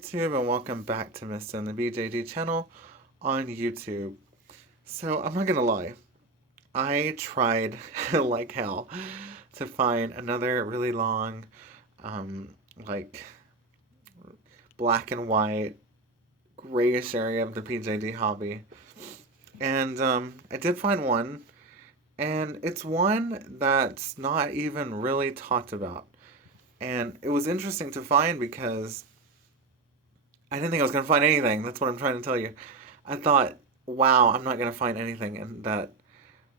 YouTube and welcome back to Mr. and the BJD channel on YouTube. So I'm not gonna lie, I tried like hell to find another really long, um, like black and white, grayish area of the BJD hobby, and I did find one, and it's one that's not even really talked about, and it was interesting to find because I didn't think I was gonna find anything. That's what I'm trying to tell you. I thought, wow, I'm not gonna find anything, and that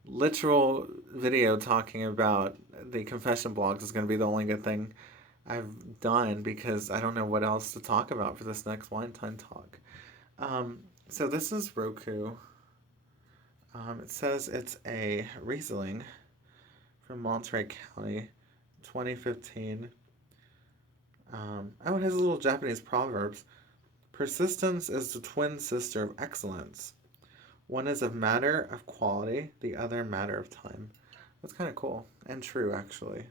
literal video talking about the confession blogs is gonna be the only good thing I've done because I don't know what else to talk about for this next wine time talk. Um, so this is Roku. It says it's a Riesling from Monterey County, 2015. Oh, it has a little Japanese proverbs. Persistence is the twin sister of excellence. One is a matter of quality, the other matter of time. That's kind of cool and true, actually.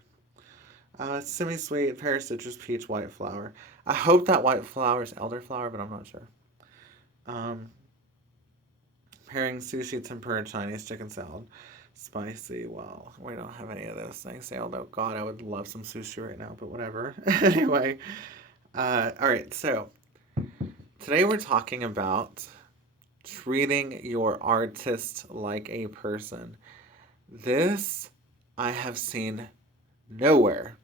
Semi-sweet, pear, citrus, peach, white flower. I hope that white flower is elderflower, but I'm not sure. Um, Pairing sushi, tempura, Chinese chicken salad. Spicy. Well, we don't have any of those things. Although, God, I would love some sushi right now, but whatever. Anyway, all right. So today we're talking about treating your artist like a person. This I have seen nowhere.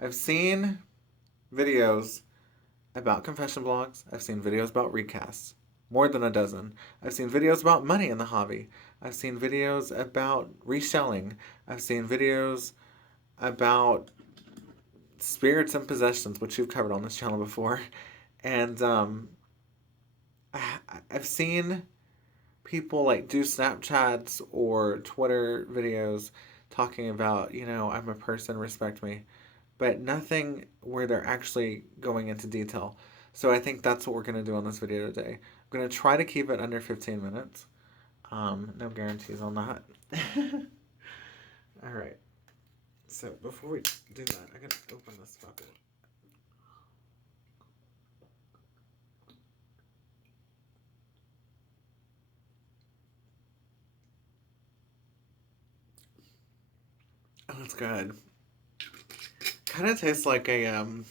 I've seen videos about confession blogs. I've seen videos about recasts. More than a dozen. I've seen videos about money in the hobby. I've seen videos about reselling. I've seen videos about spirits and possessions, which you've covered on this channel before. And I've seen people like do Snapchats or Twitter videos talking about, I'm a person, respect me, but nothing where they're actually going into detail. So I think that's what we're going to do on this video today. I'm going to try to keep it under 15 minutes. No guarantees on that. All right. So before we do that, I gotta open this bucket. Oh, that's good. Kind of tastes like a kind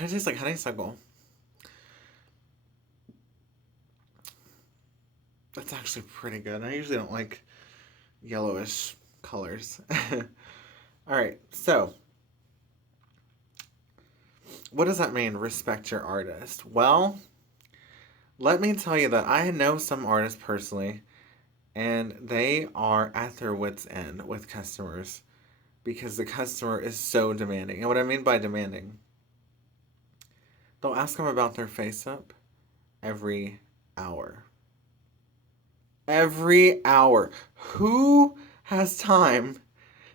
of tastes like honeysuckle. That's actually pretty good. I usually don't like yellowish colors. All right, so what does that mean, respect your artist? Well, let me tell you that I know some artists personally, and they are at their wits' end with customers because the customer is so demanding. And what I mean by demanding, they'll ask them about their face up every hour. Every hour. Who has time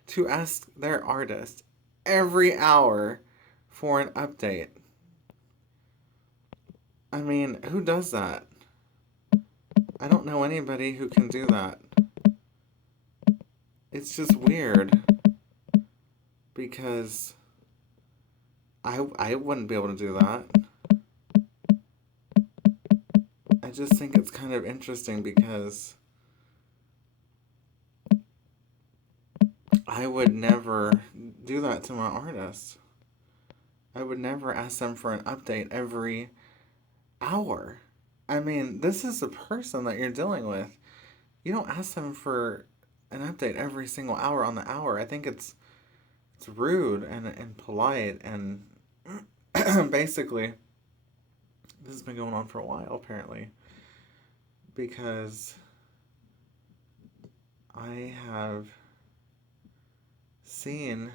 to ask their artist every hour for an update? I mean, who does that? I don't know anybody who can do that. It's just weird because I wouldn't be able to do that. I just think it's kind of interesting because I would never do that to my artist. I would never ask them for an update every hour. I mean, this is the person that you're dealing with. You don't ask them for an update every single hour on the hour. I think it's rude and polite and basically this has been going on for a while apparently because I have seen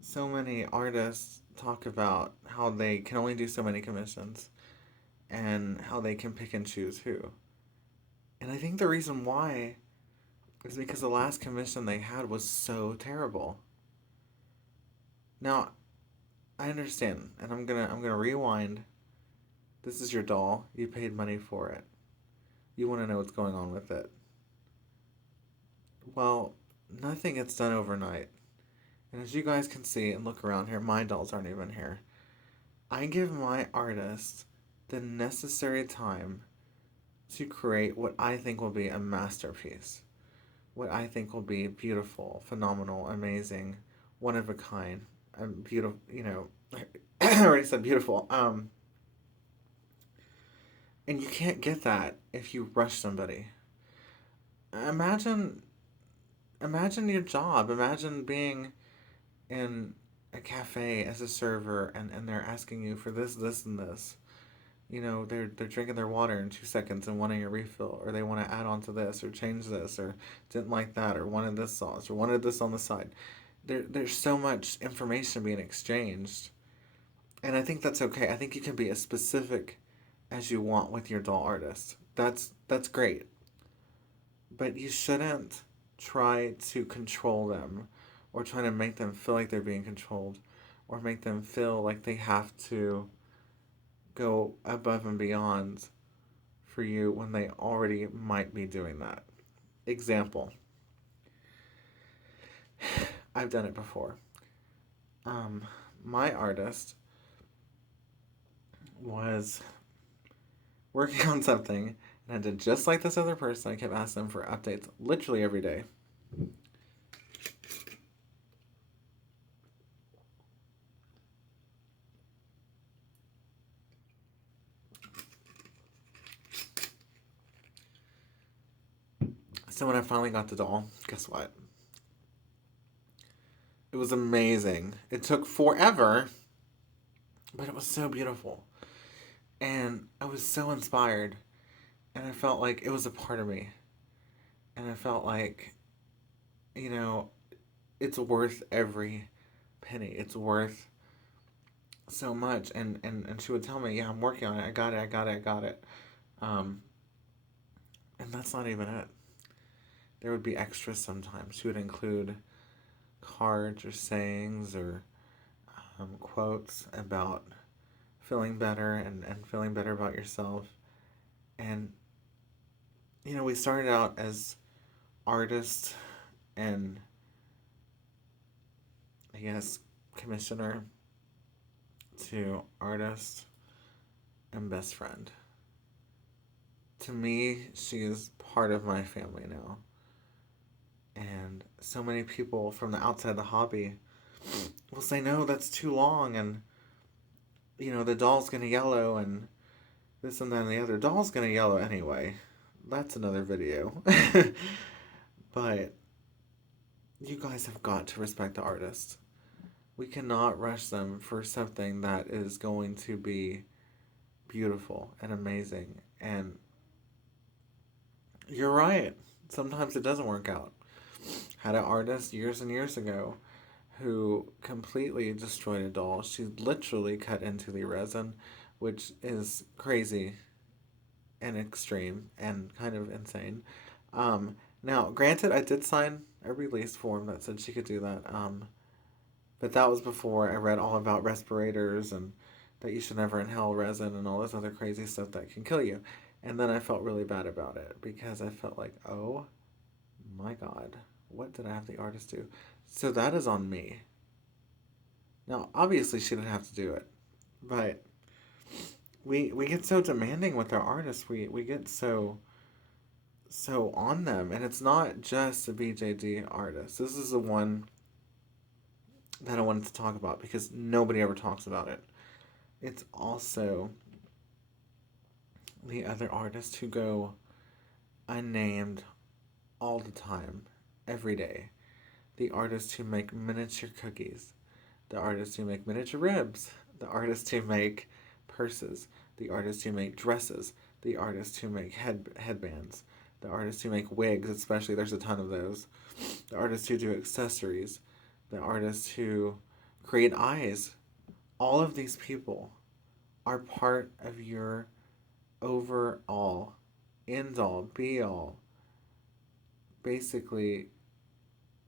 so many artists talk about how they can only do so many commissions and how they can pick and choose who. And I think the reason why is because the last commission they had was so terrible. Now, I understand, and I'm gonna rewind. This is your doll. You paid money for it. You want to know what's going on with it. Well, nothing gets done overnight. And as you guys can see and look around here, my dolls aren't even here. I give my artist the necessary time to create what I think will be a masterpiece. What I think will be beautiful, phenomenal, amazing, one of a kind, beautiful, I already said beautiful. And you can't get that if you rush somebody. Imagine imagine your job. Imagine being in a cafe as a server and they're asking you for this, this, and this. They're drinking their water in 2 seconds and wanting a refill, or they want to add on to this, or change this, or didn't like that, or wanted this sauce, or wanted this on the side. There's so much information being exchanged, and I think that's okay. I think you can be as specific as you want with your doll artist. That's great, but you shouldn't try to control them, or try to make them feel like they're being controlled, or make them feel like they have to go above and beyond for you when they already might be doing that. Example, I've done it before. Um, my artist was working on something and I did just like this other person. I kept asking them for updates literally every day. So when I finally got the doll, guess what? It was amazing. It took forever, but it was so beautiful. And I was so inspired. And I felt like it was a part of me. And I felt like, you know, it's worth every penny. It's worth so much. And she would tell me, yeah, I'm working on it. I got it. I got it. I got it. Um, and that's not even it. There would be extras sometimes. She would include cards or sayings or quotes about feeling better and feeling better about yourself. And, we started out as artists and, I guess, commissioner to artist and best friend. To me, she is part of my family now. And so many people from the outside of the hobby will say, no, that's too long, and, the doll's gonna yellow, and this and that and the other. Doll's gonna yellow anyway. That's another video. But you guys have got to respect the artist. We cannot rush them for something that is going to be beautiful and amazing. And you're right. Sometimes it doesn't work out. Had an artist years and years ago who completely destroyed a doll. She literally cut into the resin, which is crazy and extreme and kind of insane. Now, granted, I did sign a release form that said she could do that, but that was before I read all about respirators and that you should never inhale resin and all this other crazy stuff that can kill you. And then I felt really bad about it because I felt like, oh my God, what did I have the artist do? So that is on me. Now, obviously, she didn't have to do it, but we get so demanding with our artists. We get so on them, and it's not just the BJD artist. This is the one that I wanted to talk about because nobody ever talks about it. It's also the other artists who go unnamed all the time, every day. The artists who make miniature cookies, the artists who make miniature ribs, the artists who make purses, the artists who make dresses, the artists who make headbands, the artists who make wigs, especially, there's a ton of those, the artists who do accessories, the artists who create eyes. All of these people are part of your overall, end all, be all, basically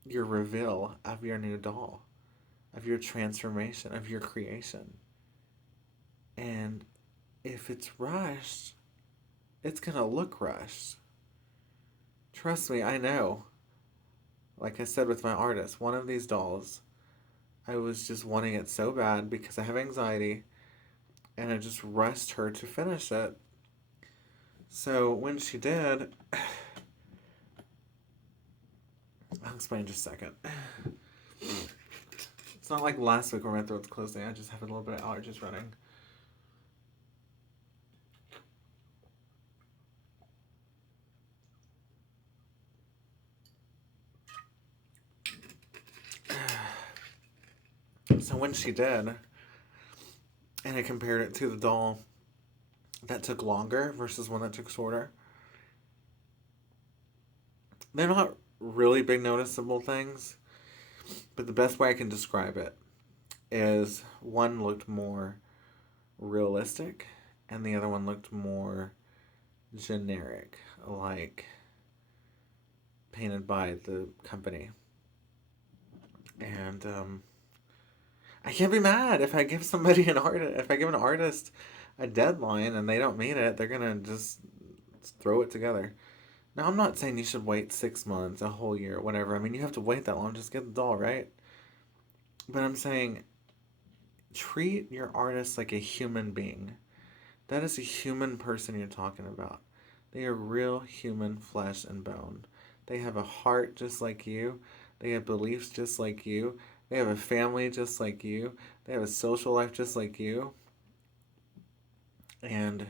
your reveal of your new doll, of your transformation, of your creation. And if it's rushed, it's gonna look rushed. Trust me, I know. Like I said with my artist, one of these dolls I was just wanting it so bad because I have anxiety, and I just rushed her to finish it. So when she did, I'll explain in just a second. It's not like last week where my throat's closing. I just have a little bit of allergies running. So when she did, and I compared it to the doll that took longer versus one that took shorter, they're not really big noticeable things, but the best way I can describe it is one looked more realistic and the other one looked more generic, like painted by the company. And I can't be mad if I give somebody an artist, if I give an artist a deadline and they don't meet it, they're gonna just throw it together. Now, I'm not saying you should wait 6 months, a whole year, whatever. I mean, you have to wait that long, just get the doll, right? But I'm saying treat your artist like a human being. That is a human person you're talking about. They are real human flesh and bone. They have a heart just like you. They have beliefs just like you. They have a family just like you. They have a social life just like you. And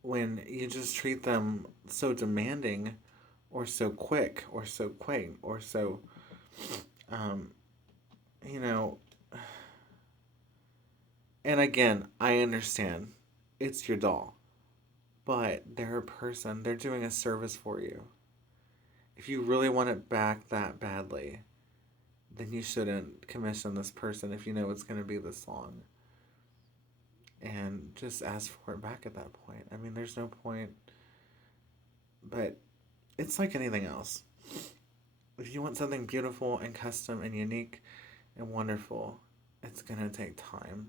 when you just treat them so demanding or so quick or so quaint or so, um, you know, and again, I understand it's your doll, but they're a person, they're doing a service for you. If you really want it back that badly, then you shouldn't commission this person if you know it's going to be this long. And just ask for it back at that point. I mean, there's no point, but it's like anything else. If you want something beautiful and custom and unique and wonderful, it's going to take time.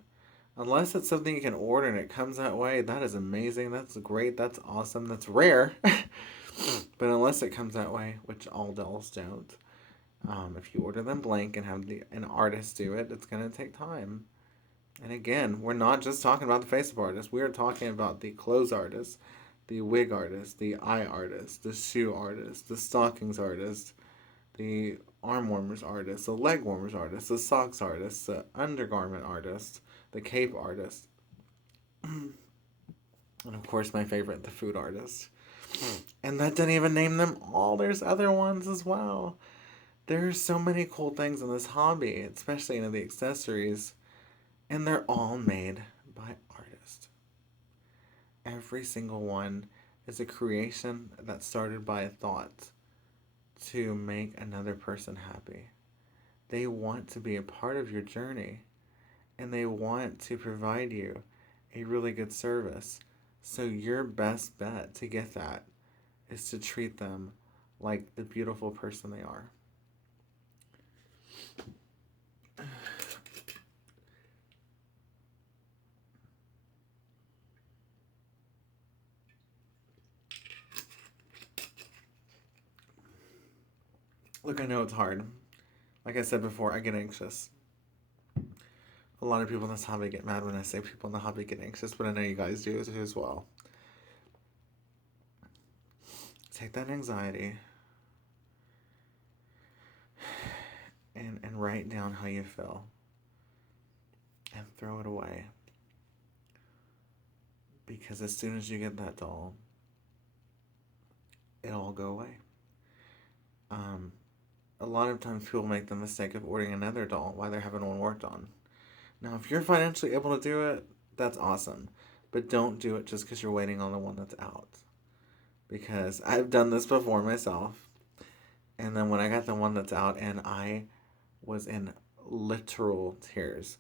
Unless it's something you can order and it comes that way, that is amazing. That's great. That's awesome. That's rare. But unless it comes that way, which all dolls don't, if you order them blank and have an artist do it, it's going to take time. And again, we're not just talking about the face-up artist. We are talking about the clothes artist, the wig artist, the eye artist, the shoe artist, the stockings artist, the arm warmers artist, the leg warmers artist, the socks artist, the undergarment artist, the cape artist, and of course my favorite, the food artist. And that didn't even name them all. There's other ones as well. There are so many cool things in this hobby, especially in the accessories, and they're all made by artists. Every single one is a creation that started by a thought to make another person happy. They want to be a part of your journey and they want to provide you a really good service. So, your best bet to get that is to treat them like the beautiful person they are. Look, I know it's hard. Like I said before, I get anxious. A lot of people in this hobby get mad when I say people in the hobby get anxious, but I know you guys do as well. Take that anxiety and write down how you feel and throw it away. Because as soon as you get that doll, it'll all go away. A lot of times people make the mistake of ordering another doll while they're having one worked on. Now, if you're financially able to do it, that's awesome. But don't do it just because you're waiting on the one that's out. Because I've done this before myself. And then when I got the one that's out, and I was in literal tears.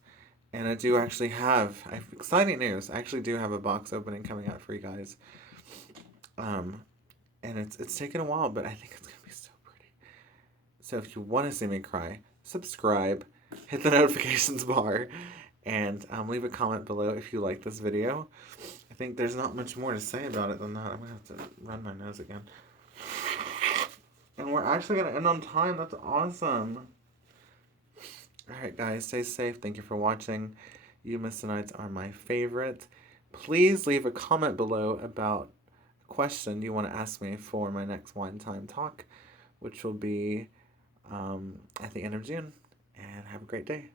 And I do actually have exciting news. I actually do have a box opening coming out for you guys. And it's taken a while, but I think it's gonna be so pretty. So if you want to see me cry, subscribe, hit the notifications bar, and leave a comment below if you like this video. I think there's not much more to say about it than that. I'm gonna have to run my nose again. And we're actually gonna end on time. That's awesome. All right, guys, stay safe. Thank you for watching. You Missonites are my favorite. Please leave a comment below about a question you want to ask me for my next Wine Time talk, which will be at the end of June. And have a great day.